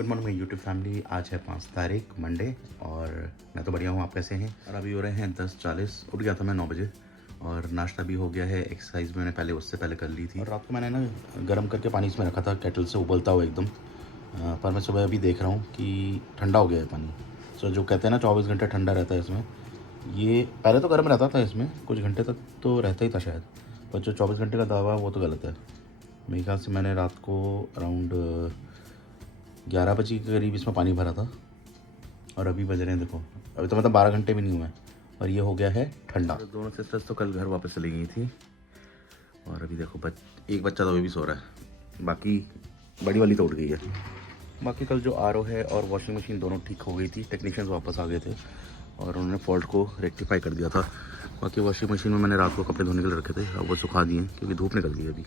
Good morning my YouTube family. आज है 5 तारीख मंडे और मैं तो बढ़िया हूँ। आप कैसे हैं? और अभी हो रहे हैं 10:40। उठ गया था मैं 9 बजे और नाश्ता भी हो गया है। एक्सरसाइज मैंने पहले उससे पहले कर ली थी और रात को मैंने ना गर्म करके पानी इसमें रखा था केटल से उबलता हुआ एकदम। पर मैं सुबह अभी देख रहा हूँ कि ठंडा हो गया है पानी। सो जो कहते हैं ना 24 घंटे ठंडा रहता है इसमें, ये पहले तो गर्म रहता था, इसमें कुछ घंटे तक तो रहता ही था शायद, पर जो 24 घंटे का दावा वो तो गलत है। मेरे ख्याल से मैंने रात को अराउंड 11 बजे के करीब इसमें पानी भरा था और अभी बज रहे हैं देखो, अभी तो मतलब 12 घंटे भी नहीं हुए और ये हो गया है ठंडा। तो दोनों सिस्टर्स तो कल घर वापस चली गई थी और अभी देखो एक बच्चा तो अभी भी सो रहा है, बाकी बड़ी वाली तो उठ गई है। बाकी कल जो आरओ है और वॉशिंग मशीन दोनों ठीक हो गई थी, टेक्नीशियंस वापस आ गए थे और उन्होंने फॉल्ट को रेक्टिफाई कर दिया था। बाकी वॉशिंग मशीन में मैंने रात को कपड़े धोने के लिए रखे थे, अब वो सुखा दिए क्योंकि धूप निकल गई अभी।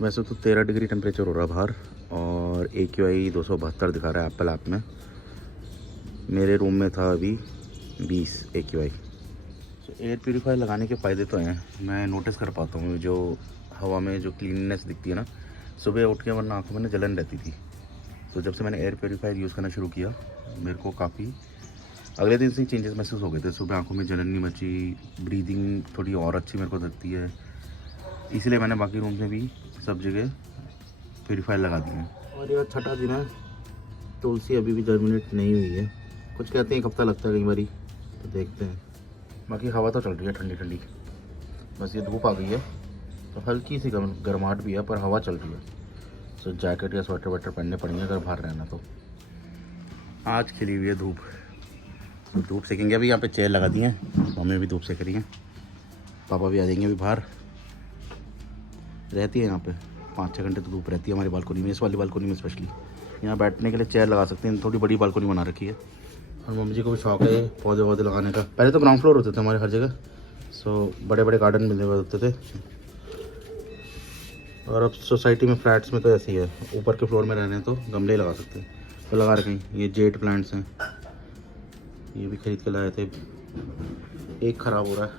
वैसे तो 13 डिग्री टेम्परेचर हो रहा है बाहर और AQI 272 दिखा रहा है एप्पल ऐप में। मेरे रूम में था अभी 20 AQI। तो एयर प्योरीफायर लगाने के फ़ायदे तो हैं, मैं नोटिस कर पाता हूँ जो हवा में जो क्लीननेस दिखती है ना, सुबह उठ के वरना आँखों में ना जलन रहती थी। तो जब से मैंने एयर प्योरीफायर यूज़ करना शुरू किया मेरे को काफ़ी अगले दिन से चेंजेस महसूस हो गए थे। सुबह आँखों में जलन नहीं मची, ब्रीदिंग थोड़ी और अच्छी मेरे को लगती है, इसलिए मैंने बाकी रूम में भी सब जगह प्योरीफायर लगा दिए हैं। और यह छठा दिन है, तुलसी अभी भी जर्मिनेट नहीं हुई है। कुछ कहते हैं 1 हफ्ता लगता है कई बारी, तो देखते हैं। बाकी हवा तो चल रही है ठंडी ठंडी, बस ये धूप आ गई है तो हल्की सी गर्माहट भी है पर हवा चल रही है। तो जैकेट या स्वेटर वेटर पहनने पड़ेंगे अगर बाहर रहना तो। आज खिली हुई है धूप, तो धूप सेकेंगे। अभी यहाँ पे चेयर लगा दी है, मम्मी भी धूप सेक रही हैं, पापा भी आ जाएंगे। अभी बाहर रहती है यहाँ पे 5-6 घंटे तो धूप रहती है हमारी बालकोनी में, इस वाली बालकोनी में स्पेशली। यहाँ बैठने के लिए चेयर लगा सकते हैं, थोड़ी बड़ी बालकोनी बना रखी है। और मम्मी जी को भी शौक है पौधे वौधे लगाने का। पहले तो ग्राउंड फ्लोर होते थे हमारे हर जगह, सो बड़े बड़े गार्डन मिलने होते थे। और अब सोसाइटी में फ्लैट्स में तो ऐसे ही है, ऊपर के फ्लोर में रहने तो गमले लगा सकते हैं, तो लगा रखे हैं। ये जेड प्लांट्स हैं, ये भी खरीद के लाए थे। एक ख़राब हो रहा है,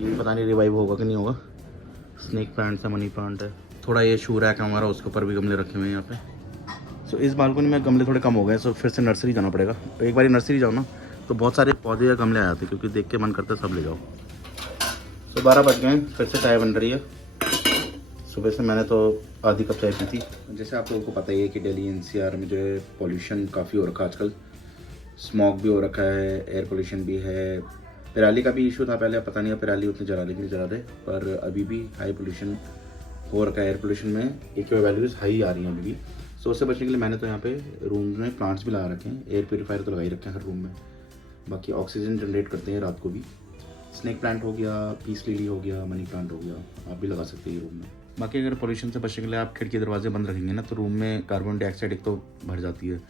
ये पता नहीं रिवाइव होगा कि नहीं होगा। स्नेक प्लांट्स है, मनी प्लांट है, थोड़ा ये शू रैक है हमारा, उसके ऊपर भी गमले रखे हुए हैं यहाँ पे। सो इस बालकनी में गमले थोड़े कम हो गए, सो फिर से नर्सरी जाना पड़ेगा। तो एक बार नर्सरी जाओ ना तो बहुत सारे पौधे या गमले आ जाते हैं, क्योंकि देख के मन करता है सब ले जाओ। सो 12 बज गए, फिर से चाय बन रही है। सुबह से मैंने तो आधी कप चाय पी थी। जैसे आप लोगों को पता ही है कि दिल्ली NCR में जो है पॉल्यूशन काफ़ी हो रखा है आजकल, स्मॉग भी हो रखा है, एयर पोल्यूशन भी है। पराली का भी इशू था पहले, पता नहीं है पराली उतनी जला रहे कि नहीं जला रहे, पर अभी भी हाई पोल्यूशन हो रखा है। एयर पोल्यूशन में AQI वैल्यूज़ हाई आ रही हैं अभी भी। सो उससे बचने के लिए मैंने तो यहाँ पे रूम में प्लांट्स भी लगा रखे हैं, एयर प्योरीफायर तो लगा ही रखे हैं हर रूम में। बाकी ऑक्सीजन जनरेट करते हैं रात को भी। स्नेक प्लांट हो गया, पीस लिली हो गया, मनी प्लांट हो गया, आप भी लगा सकते हैं रूम में। बाकी अगर पोल्यूशन से बचने के लिए आप खिड़की दरवाजे बंद रखेंगे ना तो रूम में कार्बन डाइऑक्साइड एक तो भर जाती है,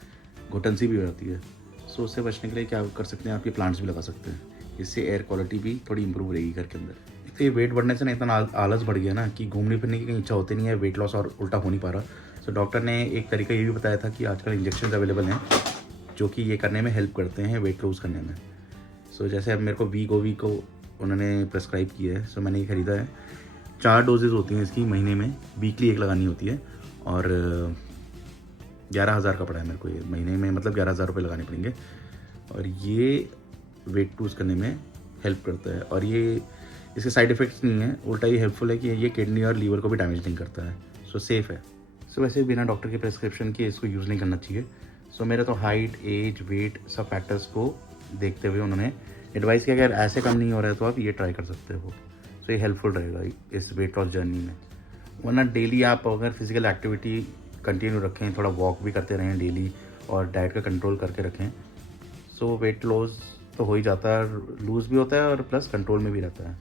घुटन सी भी हो जाती है। सो उससे बचने के लिए क्या कर सकते हैं, आप ये प्लांट्स भी लगा सकते हैं, इससे एयर क्वालिटी भी थोड़ी इंप्रूव रहेगी घर के अंदर। तो ये वेट बढ़ने से ना इतना आलस बढ़ गया ना कि घूमने फिरने की कहीं इच्छा होती नहीं है, वेट लॉस और उल्टा हो नहीं पा रहा। सो डॉक्टर ने एक तरीका ये भी बताया था कि आजकल इंजेक्शन अवेलेबल हैं जो कि ये करने में हेल्प करते हैं, वेट लूज़ करने में। सो जैसे अब मेरे को वी को उन्होंने प्रेस्क्राइब किया है, सो मैंने ये ख़रीदा है। 4 डोजेज़ होती हैं इसकी, महीने में वीकली एक लगानी होती है और 11,000 का पड़ा है मेरे को ये महीने में, मतलब 11,000 रुपये लगाने पड़ेंगे। और ये वेट लूज़ करने में हेल्प करता है और ये इसके साइड इफ़ेक्ट्स नहीं है, उल्टा ये हेल्पफुल है कि ये किडनी और लीवर को भी डैमेज नहीं करता है। सो सेफ़ है। सो वैसे बिना डॉक्टर के प्रेस्क्रिप्शन के इसको यूज़ नहीं करना चाहिए। सो मेरा तो हाइट, एज, वेट सब फैक्टर्स को देखते हुए उन्होंने एडवाइस किया कि अगर ऐसे कम नहीं हो रहा है तो आप ये ट्राई कर सकते हो। सो ये हेल्पफुल रहेगा इस वेट लॉस जर्नी में। वरना डेली आप अगर फिजिकल एक्टिविटी कंटिन्यू रखें, थोड़ा वॉक भी करते रहें डेली और डाइट का कंट्रोल करके रखें, सो वेट लॉस तो हो ही जाता है, लूज़ भी होता है और प्लस कंट्रोल में भी रहता है।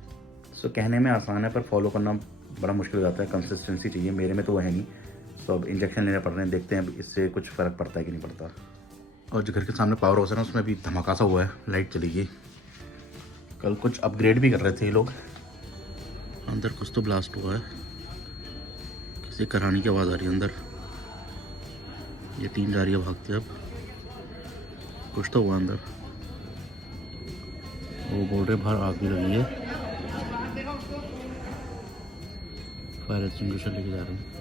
सो कहने में आसान है पर फॉलो करना बड़ा मुश्किल हो जाता है, कंसिस्टेंसी चाहिए। मेरे में तो वो है नहीं, तो अब इंजेक्शन लेने पड़ रहे हैं, देखते हैं अब इससे कुछ फ़र्क पड़ता है कि नहीं पड़ता। और जो घर के सामने पावर हाउस है ना उसमें भी धमाका सा हुआ है, लाइट चली गई। कल कुछ अपग्रेड भी कर रहे थे ये लोग, अंदर कुछ तो ब्लास्ट हुआ है, किसी कराने की आवाज़ आ रही है अंदर। ये टीम जा रही है भागते, अब कुछ तो हुआ अंदर। वो बोल रहे बाहर आग भी लगी है, फायर एक्सटिंग्विशर लेके जा रहे हैं।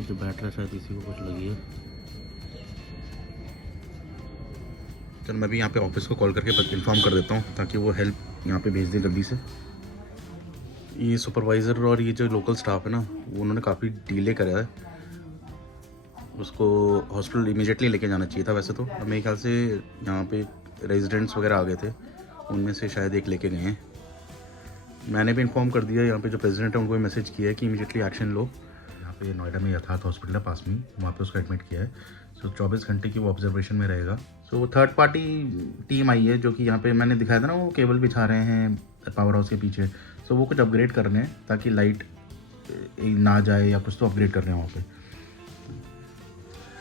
ये जो बैटरी है शायद इसी को कुछ लगी है। चल मैं भी यहाँ पे ऑफिस को कॉल करके इन्फॉर्म कर देता हूँ ताकि वो हेल्प यहाँ पे भेज दे जल्दी से। ये सुपरवाइज़र और ये जो लोकल स्टाफ है ना, वो उन्होंने काफ़ी डिले करा है। उसको हॉस्पिटल इमीडिएटली लेके जाना चाहिए था। वैसे तो मेरे ख्याल से यहाँ पे रेजिडेंट्स वगैरह आ गए थे, उनमें से शायद एक लेके गए हैं। मैंने भी इन्फॉर्म कर दिया, यहाँ पे जो प्रेसिडेंट है उनको भी मैसेज किया है कि इमीडिएटली एक्शन लो। यहाँ पे नोएडा में यथार्थ हॉस्पिटल है पास में, वहाँ पे उसको एडमिट किया है। सो 24 घंटे की वो ऑब्जर्वेशन में रहेगा। सो वो थर्ड पार्टी टीम आई है जो कि यहाँ पे मैंने दिखाया था ना, वो केबल बिछा रहे हैं पावर हाउस के पीछे। सो वो कुछ अपग्रेड कर रहे हैं ताकि लाइट ना जाए या कुछ तो अपग्रेड कर रहे हैं वहाँ पे।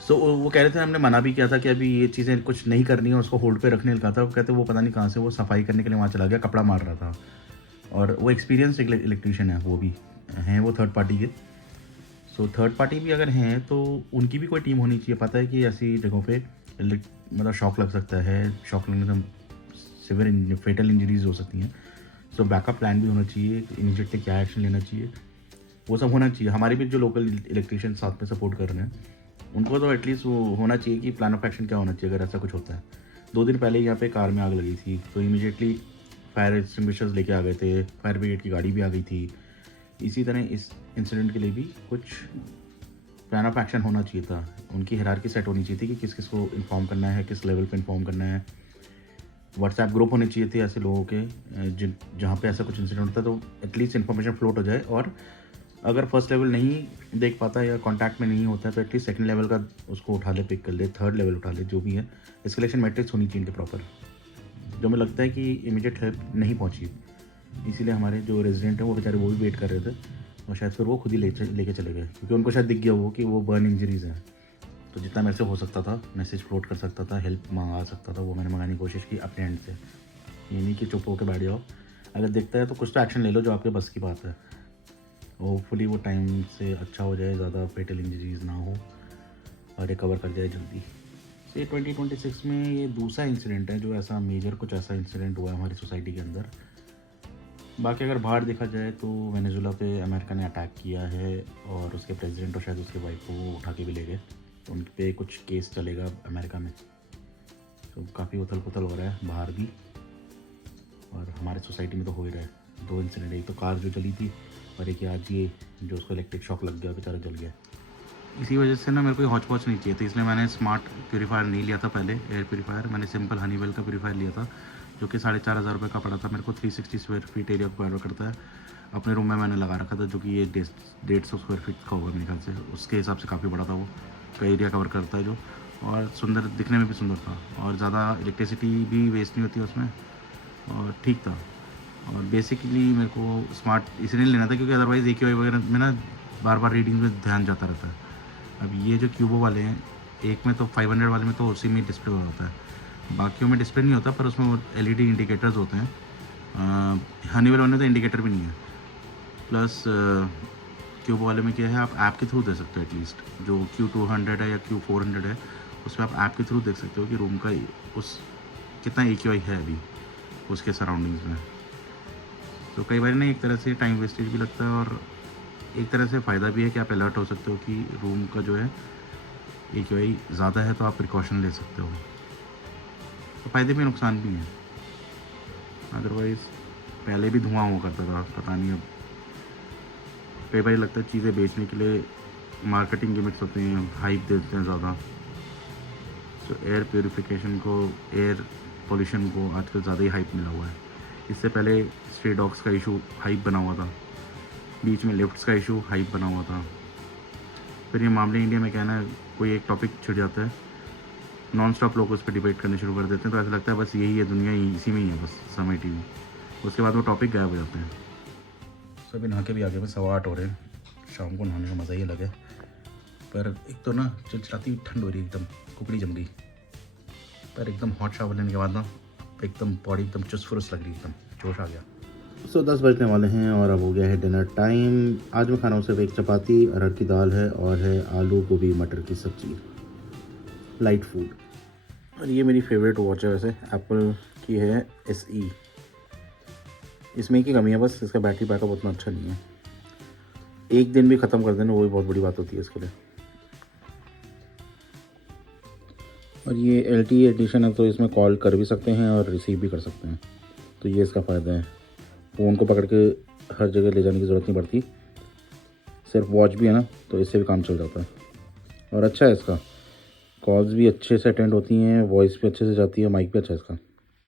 सो वो कह रहे थे, हमने मना भी किया था कि अभी ये चीज़ें कुछ नहीं करनी है, उसको होल्ड पे रखने लगा था। वो कहते वो पता नहीं कहाँ से वो सफाई करने के लिए वहाँ चला गया, कपड़ा मार रहा था। और वो एक्सपीरियंस इलेक्ट्रीशियन है, वो भी हैं वो थर्ड पार्टी के। सो थर्ड पार्टी भी अगर हैं तो उनकी भी कोई टीम होनी चाहिए। पता है कि ऐसी जगहों पे मतलब शॉक लग सकता है, शॉक लगने से सिवियर फेटल इंजरीज हो सकती हैं। सो बैकअप प्लान भी होना चाहिए, इमीडिएटली क्या एक्शन लेना चाहिए वो सब होना चाहिए। हमारे भी जो लोकल इलेक्ट्रीशियन साथ में सपोर्ट कर रहे हैं उनको तो एटलीस्ट वो होना चाहिए कि प्लान ऑफ एक्शन क्या होना चाहिए अगर ऐसा कुछ होता है। 2 दिन पहले यहाँ पे कार में आग लगी थी, तो इमीडिएटली फायर एक्सटिंग्विशर्स लेके आ गए थे, फायर ब्रिगेड की गाड़ी भी आ गई थी। इसी तरह इस इंसिडेंट के लिए भी कुछ प्लान ऑफ एक्शन होना चाहिए था। उनकी हायरार्की सेट होनी चाहिए थी कि किस किस को इन्फॉर्म करना है, किस लेवल पे इन्फॉर्म करना है। व्हाट्सएप ग्रुप होने चाहिए थे ऐसे लोगों के जहाँ पे ऐसा कुछ इंसिडेंट होता है तो एटलीस्ट इन्फॉर्मेशन फ्लोट हो जाए। और अगर फर्स्ट लेवल नहीं देख पाता या कांटेक्ट में नहीं होता है तो एटलीस्ट सेकंड लेवल का उसको उठा ले, पिक कर ले, थर्ड लेवल उठा ले, जो भी है। एस्केलेशन मैट्रिक्स होनी चाहिए इनके प्रॉपर। जो मुझे लगता है कि इमीडिएट हेल्प नहीं पहुंची, इसीलिए हमारे जो रेजिडेंट हैं वो बेचारे वो भी वेट कर रहे थे और शायद फिर वो खुद ही लेके चले गए, क्योंकि उनको शायद दिख गया वो कि वो बर्न इंजरीज़ हैं। तो जितना मेरे से हो सकता था मैसेज फ्लोट कर सकता था, हेल्प मंगा सकता था, वो मैंने मंगाने की कोशिश की अपने एंड से। ये नहीं कि चुप होकर बैठ जाओ, अगर दिखता है तो कुछ तो एक्शन ले लो जो आपके बस की बात है। होपफुली वो टाइम से अच्छा हो जाए, ज़्यादा फेटल इंजरीज ना हो और रिकवर कर जाए जल्दी से। 2026 में ये दूसरा इंसिडेंट है जो ऐसा मेजर कुछ ऐसा इंसिडेंट हुआ है हमारी सोसाइटी के अंदर। बाकी अगर बाहर देखा जाए तो वेनेजुला पे अमेरिका ने अटैक किया है और उसके प्रेसिडेंट और शायद उसके वाइफ को वो उठा के भी ले गए, तो उन पे कुछ केस चलेगा अमेरिका में। तो काफ़ी उथल पुथल हो रहा है बाहर भी और हमारे सोसाइटी में तो हो ही रहा है। 2 इंसिडेंट, एक तो कार जो चली थी और एक आज ये जो उसको इलेक्ट्रिक शॉक लग गया, बेचारा जल गया। इसी वजह से ना मेरे को हॉच पॉच नहीं चाहिए थी, इसलिए मैंने स्मार्ट प्यूरीफायर नहीं लिया था पहले, एयर प्यूरीफायर। मैंने सिंपल हनीवेल का प्यूरीफायर लिया था जो कि 4,500 रुपये का पड़ा था मेरे को। 360 स्क्वायर फीट एरिया को कवर करता है। अपने रूम में मैंने लगा रखा था जो कि ये 150 स्क्वायर फीट का होगा मेरे ख्याल से, उसके हिसाब से काफ़ी बड़ा था वो, का एरिया कवर करता है जो, और सुंदर दिखने में भी सुंदर था और ज़्यादा इलेक्ट्रिसिटी भी वेस्ट नहीं होती उसमें और ठीक था। और बेसिकली मेरे को स्मार्ट इसलिए लेना था क्योंकि अदरवाइज़ AQI वगैरह में ना बार बार रीडिंग में ध्यान जाता रहता है। अब ये जो क्यूबो वाले हैं, एक में तो 500 वाले में तो उसी में डिस्प्ले हो जाता है, बाकियों में डिस्प्ले नहीं होता, पर उसमें वो LED इंडिकेटर्स होते हैं। हनीवेल वाले में तो इंडिकेटर भी नहीं है। प्लस क्यूबो वाले में क्या है, आप ऐप के थ्रू दे सकते हो एटलीस्ट, जो Q200 है या Q400 है उसमें आप ऐप के थ्रू देख सकते हो कि रूम का उस कितना AQI है अभी उसके सराउंडिंग्स में। तो कई बार ना एक तरह से टाइम वेस्टेज भी लगता है और एक तरह से फ़ायदा भी है कि आप अलर्ट हो सकते हो कि रूम का जो है AQI ज़्यादा है, तो आप प्रिकॉशन ले सकते हो। तो फ़ायदे भी नुकसान भी हैं। अदरवाइज़ पहले भी धुआं हुआ करता था, पता नहीं अब कई बार लगता है चीज़ें बेचने के लिए मार्केटिंग गिमिट्स होते हैं, हाइप देते हैं ज़्यादा। तो एयर प्योरीफिकेशन को, एयर पोल्यूशन को आजकल ज़्यादा ही हाइप मिला हुआ है। इससे पहले स्ट्रे डॉग्स का इशू हाइप बना हुआ था, बीच में लिफ्ट्स का इशू हाइप बना हुआ था। फिर ये मामले इंडिया में कहना है, कोई एक टॉपिक छिड़ जाता है, नॉन स्टॉप लोग उस पर डिबेट करने शुरू कर देते हैं, तो ऐसा लगता है बस यही है दुनिया, इसी में ही है बस समय TV। उसके बाद वो टॉपिक गायब हो जाते हैं। सभी नहा के भी आगे में 8:15 हो रहे हैं, शाम को नहाने का मज़ा ही अलग है। पर एक तो ना चिलचिलाती ठंड हो रही है, एकदम कुकड़ी जम गई। पर एकदम हॉट शावर लेने के बाद ना एकदम बॉडी एकदम चुस्त फुरुस्त लग रही है, एकदम जोश आ गया। 10 बजने वाले हैं और अब हो गया है डिनर टाइम। आज मैं खा रहा हूँ सिर्फ एक चपाती, अरहर की दाल है और है आलू गोभी मटर की सब्ज़ी, लाइट फूड। और ये मेरी फेवरेट वॉच है वैसे, एप्पल की है SE। इसमें की कमी है बस, इसका बैटरी बैकअप उतना अच्छा नहीं है, एक दिन भी ख़त्म कर देना वो भी बहुत बड़ी बात होती है इसके लिए। और ये LTE एडिशन है तो इसमें कॉल कर भी सकते हैं और रिसीव भी कर सकते हैं, तो ये इसका फ़ायदा है। फ़ोन को पकड़ के हर जगह ले जाने की ज़रूरत नहीं पड़ती, सिर्फ वॉच भी है ना तो इससे भी काम चल जाता है। और अच्छा है इसका, कॉल्स भी अच्छे से अटेंड होती हैं, वॉइस भी अच्छे से जाती है, माइक भी अच्छा है इसका।